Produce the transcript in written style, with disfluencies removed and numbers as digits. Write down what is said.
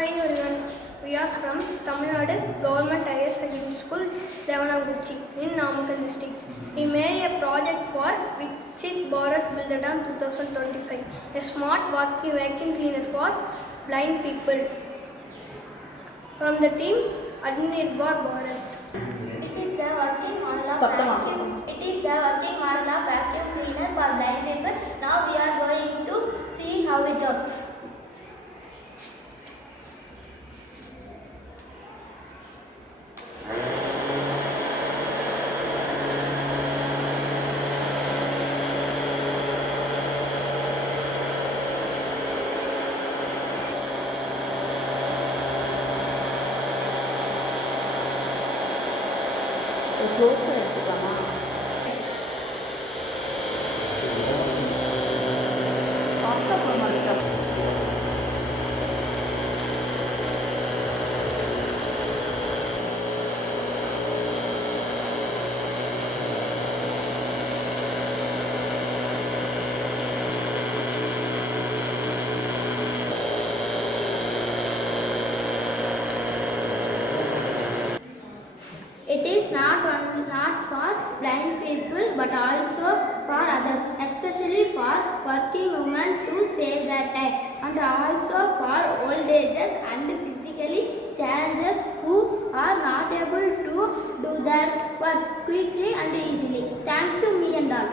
Hi everyone, we are from Tamil Nadu Government Higher Secondary School, Devanankurichi in Namakkal district. We made a project for Viksit Bharat Buildathon 2025, a smart vacuum cleaner for blind people. From the team, Admirbar Bharat. It is the working model of vacuum. It is the working model of vacuum cleaner for blind people. Now we are going to see how it works. க்ளோஸாக எடுத்துக்கலாமா? ஃபாஸ்ட்டாக போக மாட்டேங்க. It is not for blind people but also for others, especially for working women to save their time, and also for old ages and physically challenged who are not able to do their work quickly and easily. Thank you, me and all.